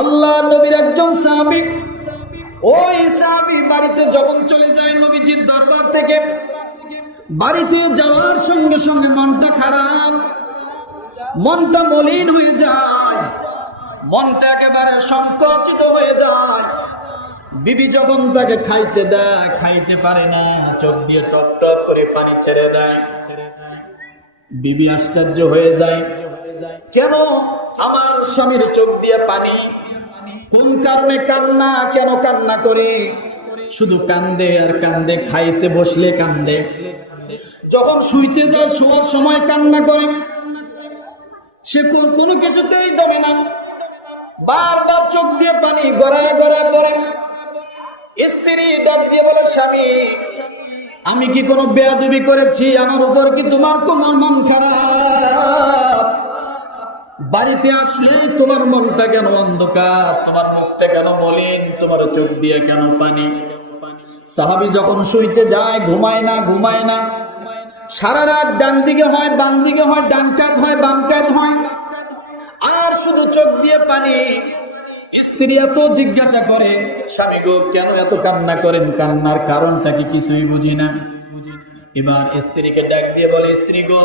আল্লাহ নবীর একজন সাহাবী, ওই সাহাবী বাড়িতে যখন চলে যায় নবীজির দরবার থেকে, বাড়িতে যাওয়ার সঙ্গে সঙ্গে মনটা খারাপ, মনটা মলিন হয়ে যায়, মনটা একেবারে সংকুচিত হয়ে যায়। বিবি যখন তাকে খাইতে দেয়, খাইতে পারে না, চোখ দিয়ে টপ টপ করে পানি ছেড়ে দেয়। বিবি আশ্চর্য হয়ে যায়, কেন আমার স্বামীর চোখ দিয়ে পানি, কোন কারণে কান্না, কেন কান্না করে? শুধু কান্দে আর কান্দে, খাইতে বসলে কান্দে, যখন শুইতে যায় শোয়ার সময় কান্না করে। সে কোনো কিছুতেই দমে না, বারবার চোখ দিয়ে পানি গড়ায় গড়ায় পড়ে। স্ত্রী ডাক দিয়ে বলে, স্বামী আমি কি কোনো বেয়াদবি করেছি? আমার উপর কি তোমার কোনো মন খারাপ? বাড়িতে আসলে তোমার মনটা কেন অন্ধকার, তোমার মুখটা কেন মলিন, তোমার চোখ দিয়ে কেন পানি? সাহাবী যখন শুইতে যায় ঘুমায় না, ঘুমায় না, সারা রাত ডান দিকে হয় বাম দিকে হয়, ডান কাত হয় বাম কাত হয়, আর শুধু চোখ দিয়ে পানি। স্ত্রী এত জিজ্ঞাসা করে, স্বামী গো কেন এত কান্না করেন, কান্নার কারণটা কি কিছুই বুঝি না। এবার স্ত্রীকে ডাক দিয়ে বলে, স্ত্রী গো,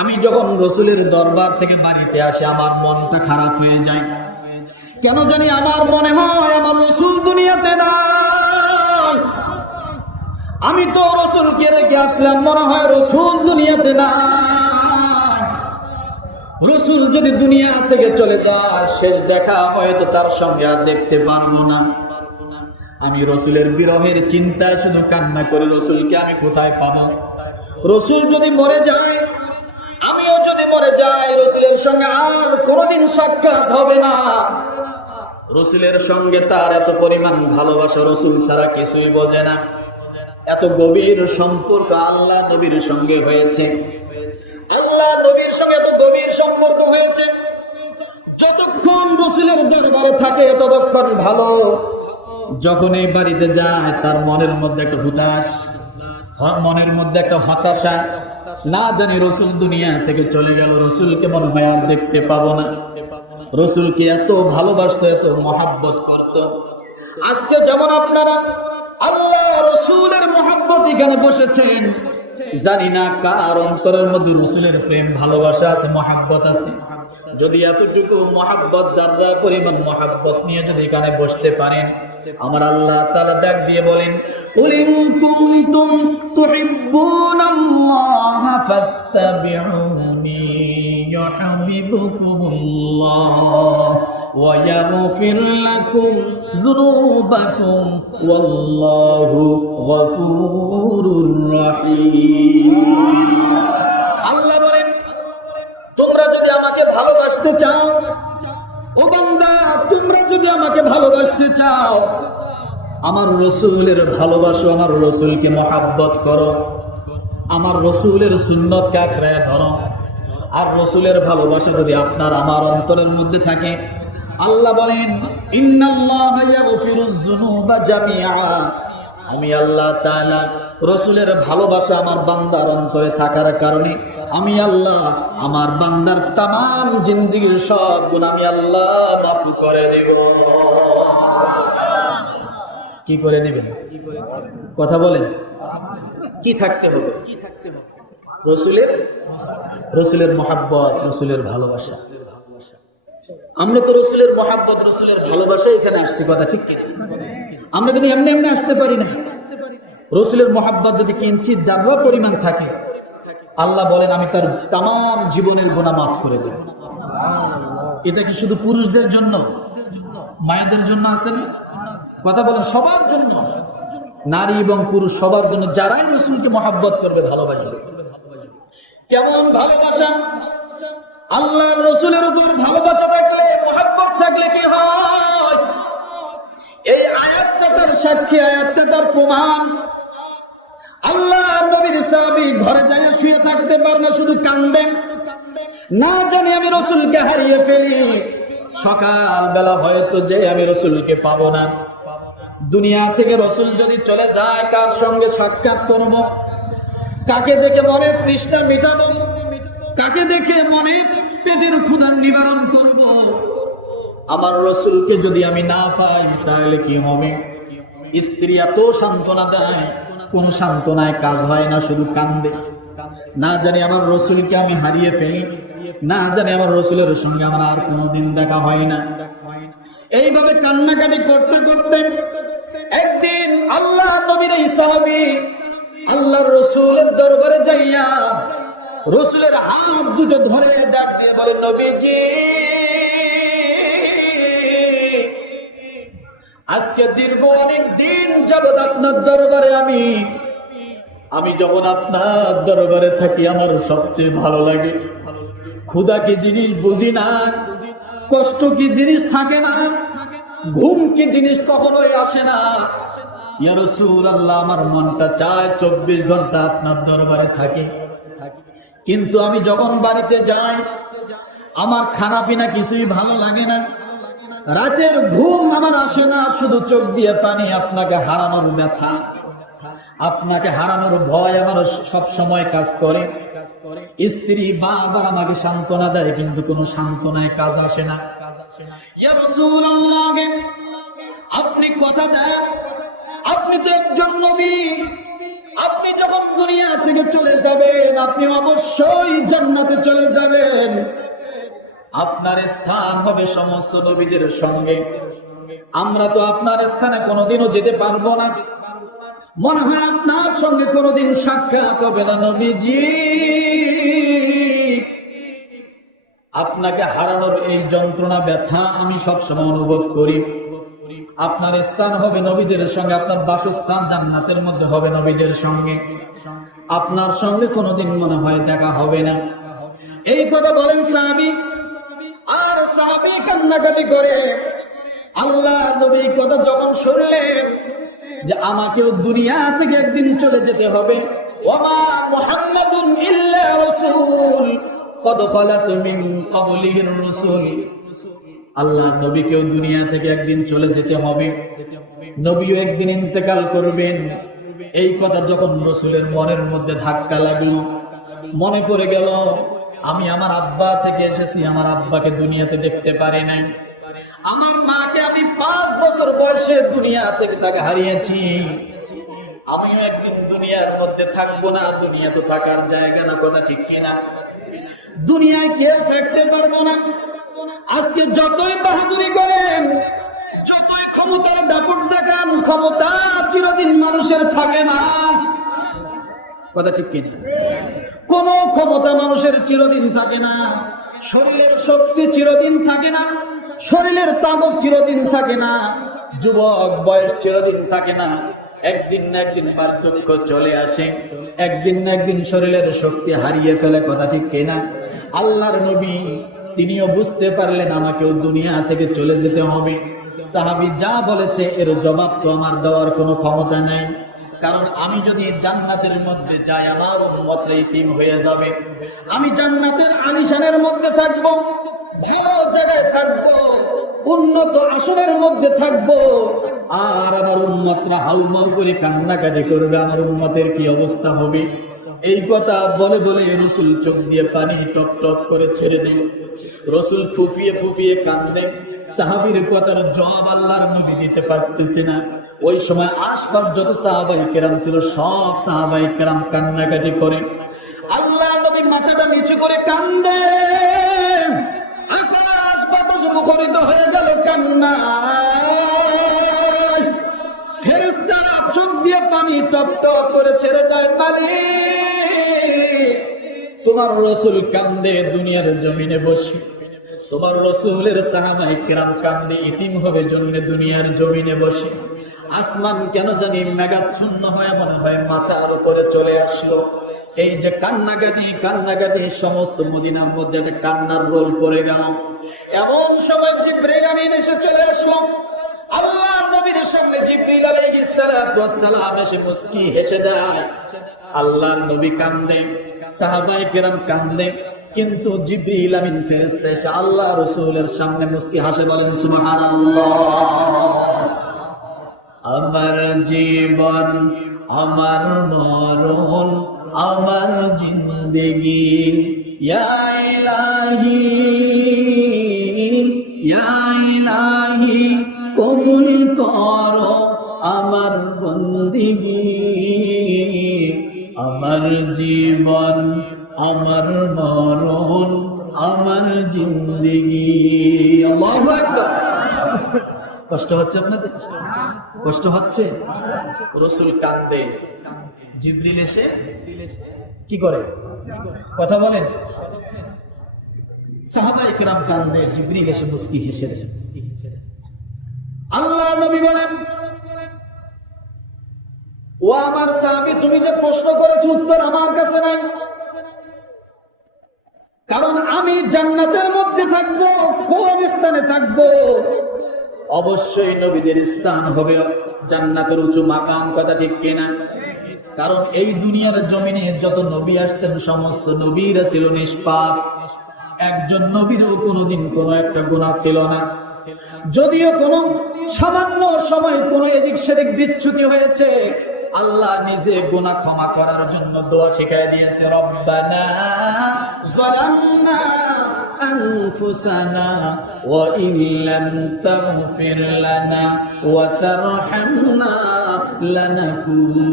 আমি যখন রাসূলের দরবার থেকে বাড়িতে আসি আমার মনটা খারাপ হয়ে যায়, কেন জানি আমার মনে হয় আমার রাসূল দুনিয়াতে নাই। আমি তো রাসূলকে রেখে আসলাম, মনে হয় রাসূল দুনিয়াতে নাই। রাসূল যদি দুনিয়া থেকে চলে যায়, শেষ দেখা হয়তো তার সঙ্গে আর দেখতে পারবো না। আমি রাসূলের বিরহের চিন্তায় শুধু কান্না করি, রাসূলকে আমি কোথায় পাবো? রাসূল যদি মরে যায়, আমিও যদি মরে যাই, রাসূলের সঙ্গে আর কোনোদিন সাক্ষাৎ হবে না। রাসূলের সঙ্গে তার এত পরিমাণ ভালোবাসা, রাসূল ছাড়া কিছুই বোঝে না। এত গভীর সম্পর্ক আল্লাহ নবীর সঙ্গে হয়েছে, আল্লাহ নবীর সঙ্গে এত গভীর সম্পর্ক হয়েছে। যতক্ষণ রাসূলের দরবারে থাকে ততক্ষণ ভালো, যখন এই বাড়িতে যায় তার মনের মধ্যে একটা হুতাশ, মনের মধ্যে একটা হতাশা, না জানি রাসূল দুনিয়া থেকে চলে গেল, রাসূলকে মনে হয় আর দেখতে পাবো না। রাসূলকে এত ভালোবাসতো, এত মহব্বত করত। আজকে যেমন আপনারা আল্লাহ রাসূলের মহব্বত এখানে বসেছেন, জানি না কার অন্তরের মধ্যে রাসূলের প্রেম ভালোবাসা আছে, মহব্বত আছে। যদি এতটুকু মহব্বত, যারা পরিমাণ মহব্বত নিয়ে যদি এখানে বসতে পারেন, আমার আল্লাহ তাআলা ডাক দিয়ে বলেন, কুল ইন কুনতুম তুহিব্বুনাল্লাহ ফাত্তাবিউনি ইউহিব্বুকুমুল্লাহ ওয়া ইয়াগফির লাকুম যুনুবাকুম ওয়াল্লাহু গফুরুর রহিম। আল্লাহ বলেন, তোমরা যদি আমাকে ভালোবাসতে চাও, ও বান্দা তোমরা যদি আমাকে ভালোবাসতে চাও, আমার রাসূলের ভালোবাসো, আমার রাসূলকে মহব্বত করো, আমার রাসূলের সুন্নতকে আঁকড়ে ধরো। আর রাসূলের ভালোবাসা যদি আপনার আমার অন্তরের মধ্যে থাকে, আল্লাহ বলেন, ইন্নাল্লাহা ইয়াগফিরুয যুনুবা জামিআ, আমি আল্লাহ তাআলা রাসূলের ভালোবাসা আমার বান্দার অন্তরে থাকার কারণে আমি আল্লাহ আমার বান্দার तमाम জিন্দেগীর সব গুনাহ আমি আল্লাহ মাফ করে দেব। কি করে দিবেন? কথা বলেন, কি থাকতে হবে? রাসূলের মহব্বত, রাসূলের ভালোবাসা। আমরা তো রাসূলের মহব্বত, রাসূলের ভালোবাসা এখানে আসছি, কথা ঠিক কি? আমরা কিন্তু এমনি এমনি আসতে পারি না। রাসূলের মহব্বত যদি কিঞ্চিত যারা পরিমাণ থাকে, আল্লাহ বলেন আমি তার तमाम জীবনের গুনাহ মাফ করে দেব। এটা কি শুধু পুরুষদের জন্য, মায়েদের জন্য আছে না? কথা বলেন, সবার জন্য, নারী এবং পুরুষ সবার জন্য, যারাই রাসূলকে মহব্বত করবে, ভালোবাসবে। কেমন ভালোবাসা? আল্লাহ রাসূলের উপর ভালোবাসা থাকলে, মহব্বত থাকলে কি হয়? এই আয়াতটা তার সাক্ষী, আয়াতটা তার প্রমাণ। আল্লাহ নবীর সাহাবী ঘরে যায় শুয়ে থাকতে পারে না, শুধু কান্দেন, না জানি আমি রাসূলকে হারিয়ে ফেলি, সকাল বেলা হয়তো যে আমি রাসূলকে পাবো না। দুনিয়া থেকে রাসূল যদি চলে যায়, কার সঙ্গে সাক্ষাৎ করব? কাকে দেখে মনের তৃষ্ণা মিটাবো? কাকে দেখে মনে পেটের ক্ষুধা নিবারণ করব? আমার রসুলকে যদি আমি না পাই তাহলে কি হবে? স্ত্রী এত সান্ত্বনা দেয়, কোন সান্ত্বনায় কাজ হয় না, শুধু কান্দে। না জানি আমার রসুলকে আমি হারিয়ে ফেলি, না জানি আমার রসুলের সঙ্গে আমার আর কোনোদিন দেখা হয় না। এইভাবে কান্নাকাটি করতে করতে একদিন আল্লাহ নবীর এই সাহাবী আল্লাহর রসুলের দরবারে যাইয়া রসুলের হাত দুটো ধরে ডাক দিয়ে বলে, নবীজি, আজকে দীর্ঘ অনেক দিন যাবৎ আপনার দরবারে আমি যখন আপনার দরবারে থাকি আমার সবচেয়ে ভালো লাগে। ক্ষুধা কি জিনিস বুঝি না, কষ্ট কি জিনিস থাকে না, ঘুম কি জিনিস কখনোই আসে না। ইয়া রাসূলুল্লাহ, আমার মনটা চায় 24 ঘন্টা আপনার দরবারে থাকি, কিন্তু আমি যখন বাড়িতে যাই আমার খানা পিনা কিছুই ভালো লাগে না, রাতের ঘুম আমার আসে না, শুধু চোখ দিয়ে পানি। আপনাকে হারানোর ব্যথা, আপনাকে হারানোর ভয় আমার সব সময় কাজ করে। স্ত্রী বারবার আমাকে সান্ত্বনা দেয়, কিন্তু কোনো সান্ত্বনায় কাজ আসে না। ইয়া রাসূলুল্লাহ, আপনি কথা দেন, আপনি তো একজন নবী, আপনি যখন দুনিয়া থেকে চলে যাবেন আপনি অবশ্যই জান্নাতে চলে যাবেন, আপনার স্থান হবে সমস্ত নবীদের সঙ্গে। আমরা তো আপনার স্থানে কোনোদিনও যেতে পারবো না, মনে হয় আপনার সঙ্গে কোনোদিন সাক্ষাৎ হবে না। নবীজি, আপনাকে হারানোর এই যন্ত্রণা ব্যথা আমি সবসময় অনুভব করি। আপনার স্থান হবে নবীদের সঙ্গে, আপনার বাসস্থান জান্নাতের মধ্যে হবে নবীদের সঙ্গে, আপনার সঙ্গে কোনোদিন মনে হয় দেখা হবে না। এই কথা বলেন সাহাবী, আর সাহাবী কান্নাকাটি করে। আল্লাহ নবী কথা যখন শুনলেন যে আমাকেও দুনিয়া থেকে একদিন চলে যেতে হবে, ওমা মুহাম্মাদুন ইল্লা রাসূল কদ খালাত মিন ক্বাবলিহির রাসূল, আল্লাহ নবীকেও দুনিয়া থেকে একদিন চলে যেতে হবে, নবীও একদিন ইন্তেকাল করবেন। এই কথা যখন রাসূলের মনের মধ্যে ধাক্কা লাগলো, মনে পড়ে গেল আমি আমার আব্বা থেকে এসেছি, আমার আব্বাকে দুনিয়াতে দেখতে পারি নাই, আমার মাকে আমি 5 বছর বয়সে দুনিয়া থেকে তাকে হারিয়েছি, আমিও একদিন দুনিয়ার মধ্যে থাকবো না। দুনিয়া তো থাকার জায়গা না, কথা ঠিক কিনা? দুনিয়ায় কেউ থাকতে পারবো না। আজকে যতই বাহাদুরি করেন, যতই ক্ষমতার দাপট দেখান, ক্ষমতা চিরদিন মানুষের থাকে না, কথা ঠিক কিনা? কোন ক্ষমতা মানুষের চিরদিন থাকে না, শরীরের শক্তি চিরদিন থাকে না, শরীরের তাকত চিরদিন থাকে না, যুবক বয়স চিরদিন থাকে না। একদিন না একদিন পার্থক্য চলে আসে, একদিন না একদিন শরীরের শক্তি হারিয়ে ফেলে, কথা ঠিক কিনা? আল্লাহর নবী তিনিও বুঝতে পারলেন আমাকেও দুনিয়া থেকে চলে যেতে হবে। সাহাবী যা বলেছে এর জবাব তো আমার দেওয়ার কোনো ক্ষমতা নাই, কারণ আমি যদি জান্নাতের মধ্যে যাই আমার উম্মতরা ইতিম হয়ে যাবে। আমি জান্নাতের আলিশানের মধ্যে থাকব, ভালো জায়গায় থাকব, উন্নত আসনের মধ্যে থাকব, আর আমার উম্মতরা হাউমাউ করে কান্নাকাটি করবে, আমার উম্মতের কি অবস্থা হবে? এই কথা বলে বলে রাসূল চোখ দিয়ে পানি টপ টপ করে ছেড়ে দিল। রাসূল ফুফিয়ে ফুফিয়ে কাঁদে। সাহাবীর কথার জবাব আল্লাহর নবী দিতে পারতেছে না। ওই সময় আশপাশ যত সাহাবায়ে কেরাম ছিল সব সাহাবায়ে কেরাম কান্নাকাটি করে। আল্লাহর নবী মাথাটা নিচু করে কান্দে, আকাশ বাতাস মুখরিত হয়ে গেল কান্নায়। ফেরেশতারা চোখ দিয়ে পানি টপ টপ করে ছেড়ে দেয়। মালিক, তোমার রাসূল কান্দে দুনিয়ার জমিনে বসে, তোমার রাসূলের সাহাবায়ে কেরাম কান্দে ইতিম হবে দুনিয়ার জমিনে বসে। আসমান কেন জানি মেঘাচ্ছন্ন হয়ে মনে হয় মাথার উপরে চলে আসলো। এই যে কান্নাকাটি সমস্ত মদিনার মধ্যে একটা কান্নার রোল পড়ে গেল। এমন সময় জিবরিল আমিন এসে চলে আসলো। আল্লাহর নবীর সামনে জিবরিল আলাইহিস সালাতু ওয়াস সালাম এসে মুস্কি হেসে দেয়। আল্লাহর নবী কান্দে, সাহাবায়ে কেরাম কান্দে, কিন্তু জিবরিল আমিন ফেরেশতা এসে আল্লাহ রাসূলের সামনে মুস্কি হাসে, বলেন সুবহানাল্লাহ। আমার জীবন, আমার মরণ, আমার জিন্দেগি ইয়া ইলাহি ইয়া ইলাহি ইলাহি কবুল করো আমার বন্দিগি, আমার জীবন, আমার মরণ, আমার জিন্দেগি। আল্লাহু আকবার। কষ্ট হচ্ছে আপনাদের? কষ্ট হচ্ছে? রাসূল কাঁদে, জিবরিল এসে কি করে? কথা বলেন। সাহাবায়ে কেরাম কাঁদে, জিবরিল এসে মুস্কি হেসে দেয়। আল্লাহ নবী বলেন, ও আমার সাহাবী, তুমি যে প্রশ্ন করেছো উত্তর আমার কাছে নাই, কারণ আমি জান্নাতের মধ্যে থাকবো। কোন স্থানে থাকবো? অবশ্যই নবীদের স্থান হবে জান্নাতের উঁচু মাকাম। কথা ঠিক কিনা? কারণ এই দুনিয়ার জমিনে যত নবী আসছেন সমস্ত নবীরা ছিল নিষ্পাপ। একজন নবীরও কোনোদিন কোনো একটা গুনাহ ছিল না। যদিও কোনো সামান্য সময় কোনো এদিক সেদিক বিচ্যুতি হয়েছে, আল্লাহ নিজে গুনাহ ক্ষমা করার জন্য দোয়া শিখায় দিয়েছে, রব্বানা যালামনা আনফুসানা ওয়া ইন লাম তাগফির লানা ওয়া তারহামনা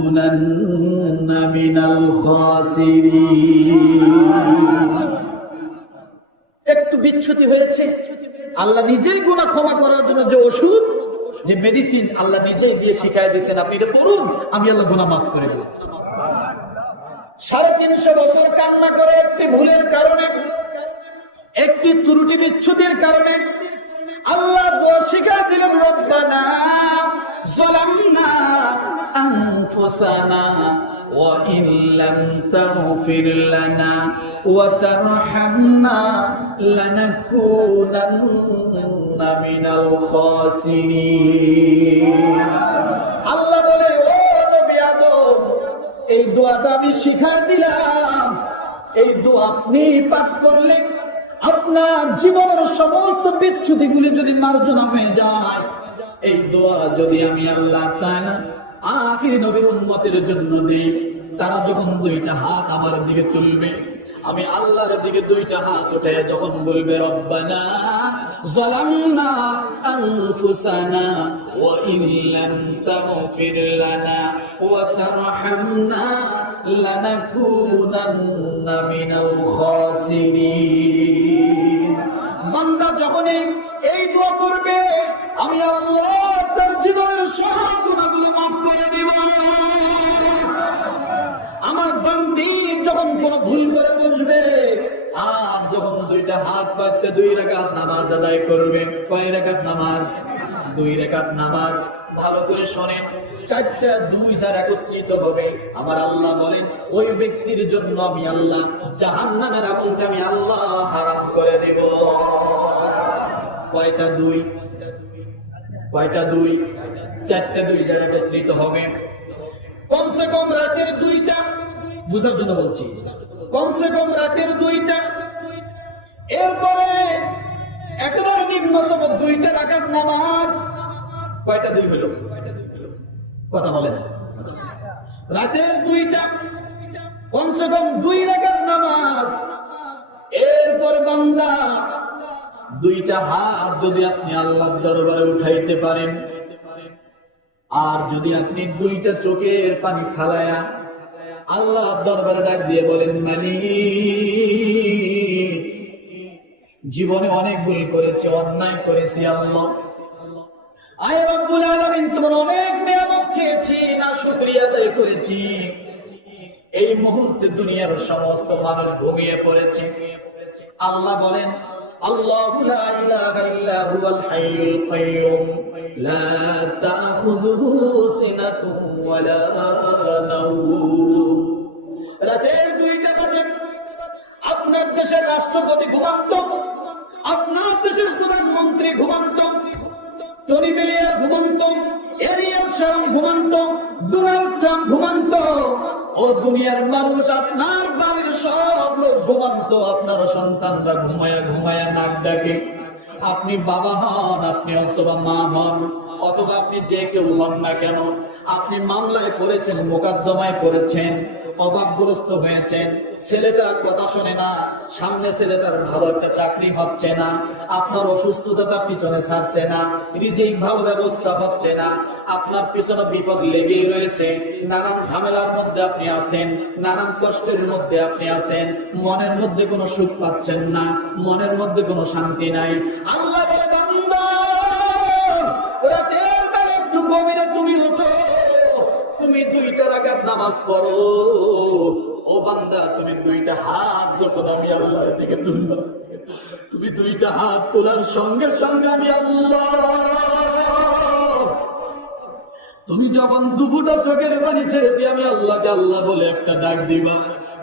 লানাকুনান্না মিনাল খাসিরিন। একটু বিচ্যুতি হয়েছে, আল্লাহ নিজেই গুনাহ ক্ষমা করার জন্য যে ওষুধ, যে মেডিসিন আল্লাহ নিজেই দিয়ে শিখায় দিয়েছেন, আপনি এটা পড়ুন, আমি আল্লাহ গুনাহ মাফ করে দেব। 350 বছর কান্না করে একটি ভুলের কারণে, একটি ত্রুটি বিচ্যুতির কারণে আল্লাহ দোয়া শিখায় দিলেন, রব্বানা যালামনা আনফুসানা ওয়া ইন লাম তাগফির লানা ওয়া তারহামনা লানাকুনান্না মিনাল খাসিরিন। আল্লাহ বলে, ও নবী আদম, এই দোয়াটা আমি শিখায় দিলাম, এই দোয়া আপনি পাঠ করলে আপনার জীবনের সমস্ত বিচ্যুতিগুলি যদি মার্জনা হয়ে যায়। এই দোয়া যদি আমি আল্লাহ তাআলা আখির নবীর উম্মতের জন্য দেই, তারা যখন দুইটা হাত আমার দিকে তুলবে, আমি আল্লাহর দিকে দুইটা হাত উঠে যখন বলবে, রব্বানা যালামনা আনফুসানা ওয়া ইন লাম তাগফির লানা ওয়া তারহামনা লানাকুনান্না মিনাল খাসিরিন। বান্দা যখন এই দোয়া করবে, আমি আল্লাহ তার জীবনের সব গুনাহগুলো মাফ করে দেব। আমার বান্দি যখন কোন ভুল করে বসবে, আর যখন দুইটা হাত পাততে 2 রাকাত নামাজ আদায় করবে, কয় রাকাত নামাজ? 2 রাকাত নামাজ। ভালো করে শোনেন, 4টা 2 যারা একত্রিত হবে, আমার আল্লাহ বলেন ওই ব্যক্তির জন্য আমি আল্লাহ জাহান্নামের আগুনকে আমি আল্লাহ হারাম করে দেব। কয়টা 2? কয়টা 2? 4টা 2 যারা একত্রিত হবে, কমসে কম রাতের 2টা, বুঝার জন্য বলছি, কমসে কম রাতের 2টা, এরপরে একেবারে নিম্নতম 2টা রাকাত নামাজ। কয়টা 2 হলো? কথা বলে না। রাতের 2টা, কমসে কম 2 রাকাত নামাজ। এরপরে বান্দা 2টা হাত যদি আপনি আল্লাহর দরবারে উঠাইতে পারেন, আর যদি আপনি 2টা চোখের পানি ফালায়া আল্লাহর দরবারে ডাক দিয়ে বলেন, মালিক, জীবনে অনেক ভুল করেছি, অন্যায় করেছি, আল্লাহ আয় রব্বুল আলামিন, তোমার অনেক নিয়ামত খেয়েছি, না শুকরিয়া আদায় করেছি। এই মুহূর্তে দুনিয়ার সমস্ত মানুষ ঘুমিয়ে পড়েছে। আল্লাহ বলেন, আল্লাহু লা ইলাহা ইল্লা হুয়াল হাইয়ুল কাইয়্যুম লা তাখুযুহু সিনাতুন ওয়ালা নাওম। রাতের 2টা বাজে আপনার দেশের রাষ্ট্রপতি ঘুমান্ত, আপনার দেশের প্রধানমন্ত্রী ঘুমান্ত, টনি ব্লেয়ার ঘুমান্ত, এরিয়েল শারন ঘুমান্ত, ডোনাল্ড ট্রাম্প ঘুমান্ত, ও দুনিয়ার মানুষ, আপনার বাড়ির সব লোক ঘুমান্ত, আপনার সন্তানরা ঘুমায়া ঘুমায়া নাক ডাকে, আপনি বাবা হন, আপনি অথবা মা হন, অথবা আপনি যে কেউ হন না কেন, আপনি মামলায় পড়েছেন, মোকদ্দমায় পড়েছেন, অভাবগ্রস্ত হয়েছেন, ছেলেটার কথা শোনে না, সামনে ছেলেটার ভালো একটা চাকরি হচ্ছে না, আপনার অসুস্থতা পিছনে ছাড়ছে না, রিজিক ভালো ব্যবস্থা হচ্ছে না, আপনার পিছনে বিপদ লেগেই রয়েছে, নানান ঝামেলার মধ্যে আপনি আছেন, নানান কষ্টের মধ্যে আপনি আছেন, মনের মধ্যে কোনো সুখ পাচ্ছেন না, মনের মধ্যে কোনো শান্তি নাই। আল্লাহ বলে, বান্দা, রাতের বেলা একটু গভীরে তুমি ওঠো, তুমি 2 রাকাত নামাজ পড়ো। ও বান্দা, তুমি 2টা হাত যখন আমি আল্লাহর দিকে তুলবা, তুমি 2টা হাত তোলার সঙ্গে সঙ্গে আমি আল্লাহ, তুমি যখন 2 ফোঁটা চোখের পানি ছেড়ে দিয়ে আমি আল্লাহকে আল্লাহ বলে একটা ডাক দিবা,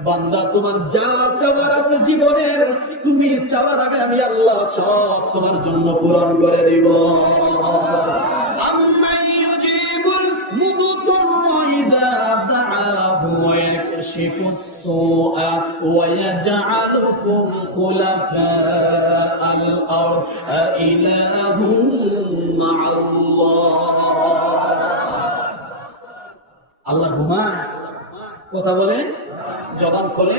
বান্দা তোমার যা চাওয়ার আছে জীবনের, তুমি চাওয়ার আগে আমি আল্লাহ সব তোমার জন্য পূরণ করে দিব। يكشف السوء ويجعلكم خلفاء الأرض أإله مع الله। আল্লাহ ঘুমায়, কথা বলে, জবান খোলে,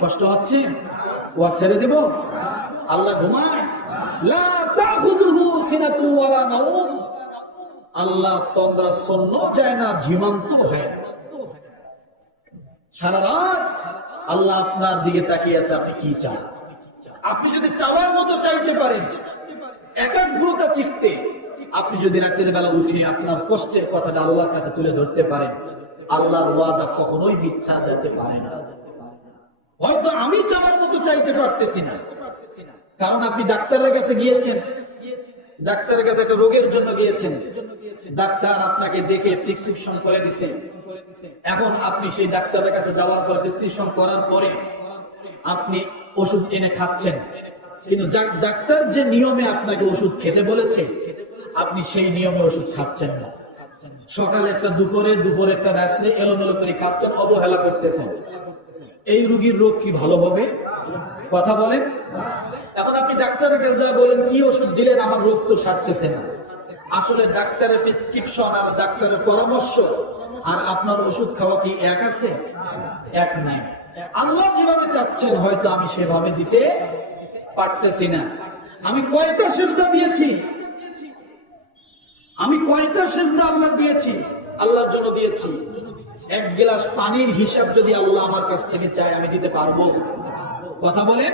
কষ্ট হচ্ছে, ওয়া ছেড়ে দেব। আল্লাহ ঘুমায়, লা তাখুযুহু সিনাতু ওয়ালা নাওম। আল্লাহ তন্দ্রা শূন্য যায় না, ঝিমান্ত হয়। সারা রাত আল্লাহ আপনার দিকে তাকিয়ে আছে, আপনি কি চান? আপনি যদি চাওয়ার মতো চাইতে পারেন, একাগ্রতা চিত্তে আপনি যদি রাতের বেলা উঠে আপনার কষ্টের কথাটা আল্লাহর কাছে তুলে ধরতে পারেন, আল্লাহর ওয়াদা কখনোই মিথ্যা যেতে পারে না। হয়তো আমি চাওয়ার মতো চাইতে পারতেছি না, কারণ আপনি ডাক্তারের কাছে গিয়েছেন, ডাক্তারের কাছে একটা রোগের জন্য গিয়েছেন, ডাক্তার আপনাকে দেখে প্রেসক্রিপশন করে দিছে। এখন আপনি সেই ডাক্তারের কাছে যাওয়ার পর প্রেসক্রিপশন করার পরে আপনি ওষুধ এনে খাচ্ছেন, কিন্তু ডাক্তার যে নিয়মে আপনাকে ওষুধ খেতে বলেছে আপনি সেই নিয়মে ওষুধ খাচ্ছেন না। সকালে একটা, দুপুরে একটা, রাত্রে এলোমেলো করে খাচ্ছেন, অবহেলা করতেছেন। এই রোগীর রোগ কি ভালো হবে? কথা বলেন। এখন আপনি ডাক্তারের কাছে যা বলেন, কি ওষুধ দিলেন, আমার রোগ তো সারতেছে না। আসলে ডাক্তারের প্রেসক্রিপশন আর ডাক্তারের পরামর্শ আর আপনার ওষুধ খাওয়া কি এক আছে? এক নাই। আল্লাহ যেভাবে চাচ্ছেন হয়তো আমি সেভাবে দিতে পারতেছি না। আমি কয়টা সিজদা দিয়েছি, আমি কয়টা সিজদা আল্লাহ দিয়েছি, আল্লাহর জন্য দিয়েছি। 1 গ্লাস পানির হিসাব যদি আল্লাহ আমার কাছ থেকে চায় আমি দিতে পারবো? কথা বলেন।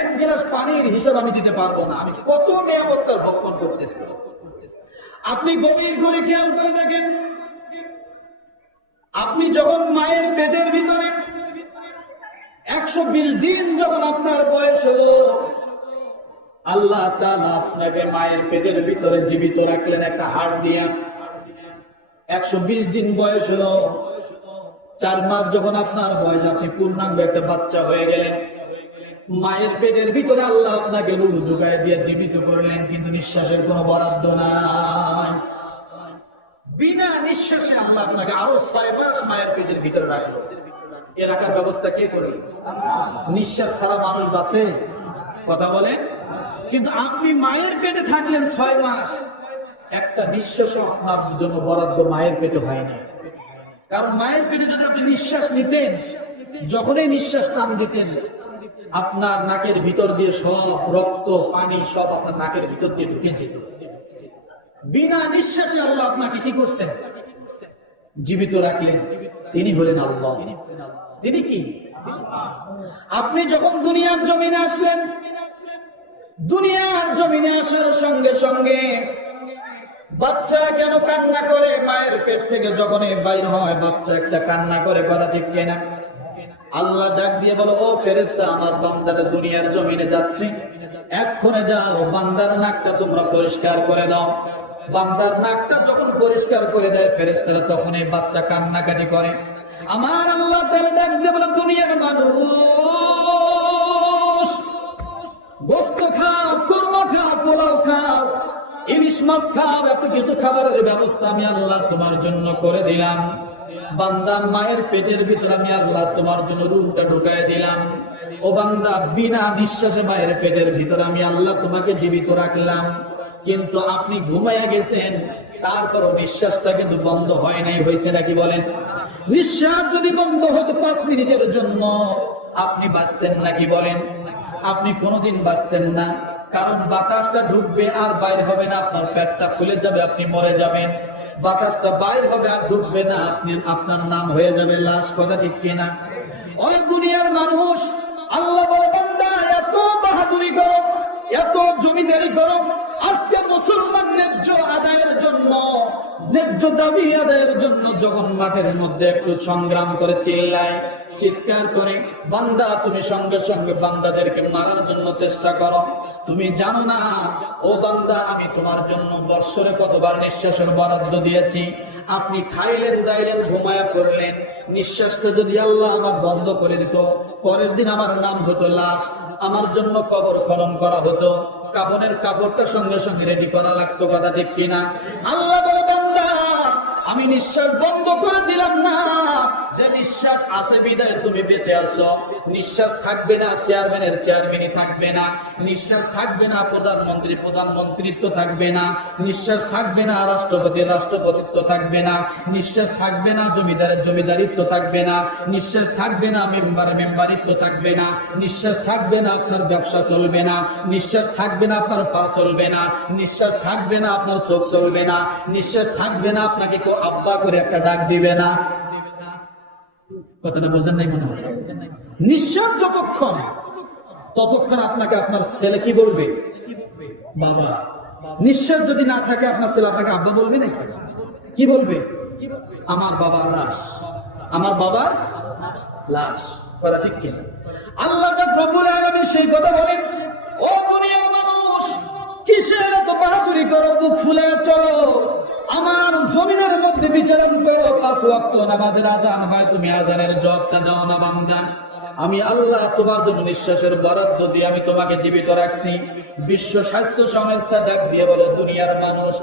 1 গ্লাস পানির হিসাব আমি দিতে পারবো না। আমি কত নিয়ামত তার ভক্ষণ করতেছি। আপনি গভীর করে খেয়াল করে দেখেন, আপনি যখন মায়ের পেটের ভিতরে 120 দিন যখন আপনার বয়স হলো, আল্লাহ তাআলা আপনাকে মায়ের পেটের ভিতরে জীবিত রাখলেন একটা হাড় দিয়া। 120 দিন বয়স হলো, 4 মাস যখন আপনার বয়স, আপনি পূর্ণাঙ্গ একটা বাচ্চা হয়ে গেলেন। মায়ের পেটের ভিতরে আল্লাহ আপনাকে রূহ ঢুকায় দিয়ে জীবিত করলেন, কিন্তু নিঃশ্বাসের কোনো বরাদ্দ নাই। বিনা নিঃশ্বাসে আল্লাহ আপনাকে আরো 6 মাস মায়ের পেটের ভিতরে রাখলো। এ রাখার ব্যবস্থা কে করবে? নিঃশ্বাস ছাড়া মানুষ বাঁচে? কথা বলেন। কিন্তু আপনি মায়ের পেটে থাকলেন 6 মাস, একটা নিঃশ্বাসও আপনার জন্য বরাদ্দ মায়ের পেটে হয়নি। কারণ মায়ের পেটে যদি আপনি নিঃশ্বাস নিতেন, যখনই নিঃশ্বাস টান দিতেন, আপনার নাকের ভিতর দিয়ে সব রক্ত, পানি সব আপনার নাকের ভিতর দিয়ে ঢুকে যেত। বিনা নিঃশ্বাসে আল্লাহ আপনাকে কি করছেন? জীবিত রাখলেন। তিনি হলেন আল্লাহ। তিনি কি? আপনি যখন দুনিয়ার জমিনে আসলেন, দুনিয়ার জমিনে আসার সঙ্গে সঙ্গে বাচ্চা কেন কান্না করে? মায়ের পেট থেকে যখনই বাইর হয় বাচ্চা একটা কান্না করে, কথা ঠিক কিনা? আল্লাহ ডাক দিয়ে বলো, ও ফেরেশতা, আমার বান্দাটা দুনিয়ার জমিনে যাচ্ছে, এক্ষণে যাও, বান্দার নাকটা তোমরা পরিষ্কার করে দাও। বান্দার নাকটা যখন পরিষ্কার করে দেয় ফেরেশতারা, তখন এই বাচ্চা কান্নাকাটি করে। আমার আল্লাহ তাআলা ডাক দিয়ে বলে, দুনিয়ার মানুষ, গোশত খাও, কুরমা খাও, পোলাও খাও, ইলিশ মাছ খাও, এত কিছু খাবারের ব্যবস্থা আমি আল্লাহ তোমার জন্য করে দিলাম। বান্দার মায়ের পেটের ভিতরে আমি আল্লাহ তোমার জন্য রূহটা ঢুকায় দিলাম। ও বান্দা, বিনা নিঃশ্বাসে বাইরে পেটের ভিতরে আমি আল্লাহ তোমাকে জীবিত রাখলাম, কিন্তু আপনি ঘুমাইয়া গেছেন, তারপরও নিঃশ্বাসটা কিন্তু বন্ধ হয় নাই, হয়েছে নাকি বলেন? নিঃশ্বাস যদি বন্ধ হতো 5 মিনিটের জন্য, আপনি বাঁচতেন নাকি বলেন? আপনি কোনোদিন বাঁচতেন না, কারণ বাতাসটা ঢুকবে আর বাইর হবে না, আপনার পেটটা ফুলে যাবে, আপনি মরে যাবেন। বাতাসটা বাইর হবে আর ঢুকবে না, আপনার নাম হয়ে যাবে লাশ। কথা ঠিক কিনা? ওই দুনিয়ার মানুষ আল্লাহ বলে, বান্দা এত বাহাদুরি করো, এত জমিদারি করো, আজকে মুসলমান ন্যায্য আদায়ের জন্য, ন্যায্য দাবি আদায়ের জন্য যখন মাঠের মধ্যে একটু সংগ্রাম করে চিল্লায়, চিৎকার করে, বান্দা তুমি সঙ্গে সঙ্গে বান্দাদেরকে মারার জন্য চেষ্টা করো। তুমি জানো না ও বান্দা, আমি তোমার জন্য বৎসরে কতবার নিঃশ্বাসের বরাদ্দ দিয়েছি। আপনি খাইলেন, দাইলেন, ঘুমায়া পড়লেন, নিঃশ্বাসটা যদি আল্লাহ আমার বন্ধ করে দিত, পরের দিন আমার নাম হতো লাশ, আমার জন্য কবর খনন করা হতো, কাফনের কাপড়টা সঙ্গে সঙ্গে রেডি করা লাগতো। কথা ঠিক কিনা? আল্লাহ বলে, বান্দা আমি নিঃশ্বাস বন্ধ করে দিলাম না, যে নিঃশ্বাস আছে বিদায় তুমি বেঁচে আছো। নিঃশ্বাস থাকবে না, চেয়ারম্যানের চেয়ারম্যানই থাকবে না, নিঃশ্বাস থাকবে না, প্রধানমন্ত্রী প্রধানমন্ত্রিত্ব থাকবে না, নিঃশ্বাস থাকবে না, রাষ্ট্রপতির রাষ্ট্রপতিত্ব থাকবে না, নিঃশ্বাস থাকবে না, জমিদারের জমিদারিত্ব থাকবে না, নিঃশ্বাস থাকবে না, মেম্বারের মেম্বারিত্ব থাকবে না, নিঃশ্বাস থাকবে না, আপনার ব্যবসা চলবে না, নিঃশ্বাস থাকবে না, আপনার পা চলবে না, নিঃশ্বাস থাকবে না, আপনার চোখ চলবে না, নিঃশ্বাস থাকবে না, আপনাকে কেউ আব্বা করে একটা ডাক দিবে না। কথাটা বোঝেন নাই মনে হয়? নিঃশ্বাস যতক্ষণ, ততক্ষণ আপনাকে আপনার ছেলে কি বলবে? বাবা। নিঃশ্বাস যদি না থাকে, আপনার ছেলে আপনাকে আব্বা বলবে নাকি? কি বলবে? আমার বাবার লাশ, আমার বাবার লাশ। কথা ঠিক কিনা? আল্লাহ রব্বুল আলামিন সেই কথা বলেন, ও দুনিয়ার মানুষ, কিসের এত বাহাদুরি করো? বুক ফুলে চলো, আমার জমিনের মধ্যে বিচরণ করো। 5 ওয়াক্ত নামাজের আজান হয়, তুমি আজানের জবাবটা দাও না বান্দা। আমি আল্লাহ তোমার জন্য নিঃশ্বাসের বরাদ্দ দিয়ে আমি তোমাকে জীবিত রাখছি। বিশ্ব স্বাস্থ্য সংস্থা ডাক দিয়ে বলে, দুনিয়ার মানুষ,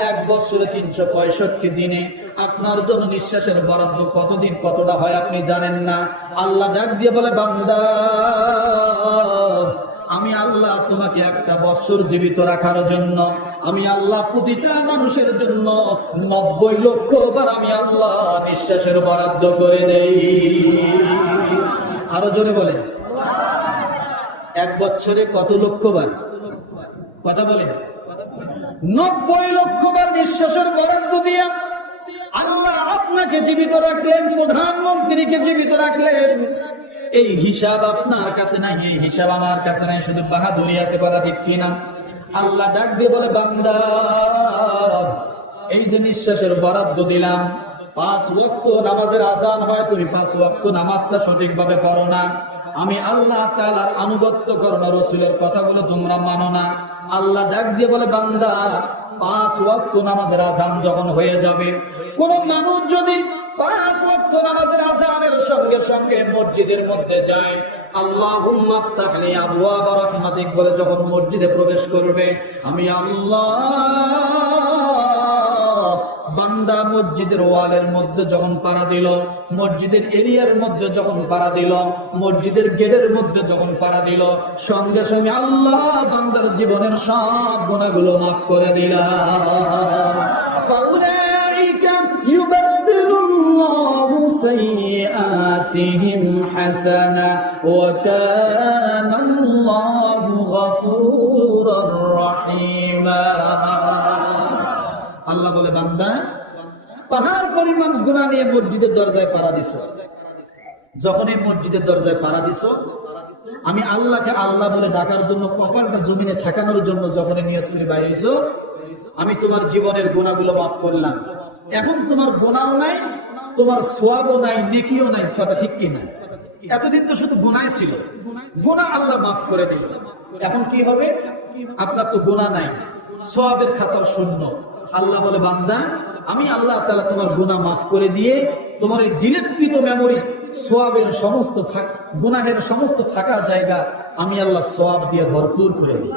1 বছরে 365 দিনে আপনার জন্য নিঃশ্বাসের বরাদ্দ কতদিন কতটা হয় আপনি জানেন না। আল্লাহ ডাক দিয়ে বলে, বান্দা আমি আল্লাহ তোমাকে 1 বছর জীবিত রাখার জন্য, আমি আল্লাহ প্রতিটা মানুষের জন্য 90 লক্ষ বার আমি আল্লাহ নিঃশ্বাসের বরাদ্দ করে দেই। আরো জোরে বলেন, 1 বছরে কত লক্ষ বার? কথা বলেন, 90 লক্ষ বার নিঃশ্বাসের বরাদ্দ দিয়ে আল্লাহ আপনাকে জীবিত রাখলেন, প্রধানমন্ত্রীকে জীবিত রাখলেন। এই হিসাব আপনার কাছে নাই, এই হিসাব আমার কাছে নাই, শুধু বাহাদুরি আছে। কথা ঠিক কিনা? আল্লাহ ডাক দিয়ে বলে, বান্দা এই যে নিঃশ্বাসের বরাদ্দ দিলাম, 5 ওয়াক্ত নামাজের আজান হয়, তুমি 5 ওয়াক্ত নামাজটা সঠিকভাবে পড়ো না, আমি আল্লাহ তাআলার আনুগত্য করো না, রাসূলের কথাগুলো তোমরা মানো না। আল্লাহ ডাক দিয়ে বলে, বান্দা 5 ওয়াক্ত নামাজের আজান যখন হয়ে যাবে, কোন মানুষ যদি 5 ওয়াক্ত নামাজের আজানের সঙ্গে সঙ্গে মসজিদের মধ্যে যায়, আল্লাহুম্মা আফতাহ লি আবওয়াব রাহমাতিক বলে যখন মসজিদে প্রবেশ করবে, আমি আল্লাহ বান্দা মসজিদের ওয়ালের মধ্যে যখন পাড়া দিল, মসজিদের এরিয়ার মধ্যে যখন পাড়া দিল, মসজিদের গেটের মধ্যে যখন পাড়া দিল, সঙ্গে সঙ্গে আল্লাহ বান্দার জীবনের সব গুনাহগুলো মাফ করে দিলাম। ফাউলাইকা ইউবাদদিলুল্লাহু সাইয়্যাতিহিম হাসানা ওয়া কানাল্লাহু গফুরুর রহিমা। আল্লাহ বলে, বান্দা পাহাড় পরিমাণ গুনাহ নিয়ে মসজিদের দরজায় পাড়া দিছো, যখন এই মসজিদের দরজায় পাড়া দিছো, আমি আল্লাহকে আল্লাহ বলে ডাকার জন্য, কপালটা জমিনে ঠেকানোর জন্য যখন নিয়ত করে বাইরেছো, আমি তোমার জীবনের গুনাহগুলো মাফ করলাম। এখন তোমার গুনাহও নাই, তোমার সওয়াবও নাই, নেকিও নাই। কথা ঠিক কি না? এতদিন তো শুধু গুনাহ ছিল, গুনাহ আল্লাহ মাফ করে দিল। এখন কি হবে? আপনার তো গুনাহ নাই, সওয়াবের খাতা শূন্য। আল্লাহ বলে, বান্দা আমি আল্লাহ তাআলা তোমার গুনাহ মাফ করে দিয়ে তোমার এই ডিলেটকৃত মেমোরি, সওয়াবের সমস্ত গুনাহের সমস্ত ফাঁকা জায়গা আমি আল্লাহ সওয়াব দিয়ে ভরপুর করে দিই।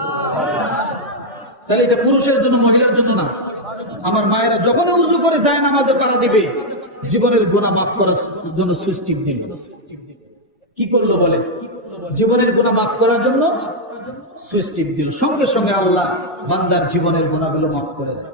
তাহলে এটা পুরুষের জন্য, মহিলার জন্য না। আমার মায়েরা যখন উযু করে যায় নামাজে পাড়া দিবে, জীবনের গুনাহ মাফ করার জন্য সুইচ টিপ দিল। কি করলো বলে? জীবনের গুনাহ মাফ করার জন্য সুইচ টিপ দিল, সঙ্গে সঙ্গে আল্লাহ বান্দার জীবনের গুনাহগুলো মাফ করে দেয়।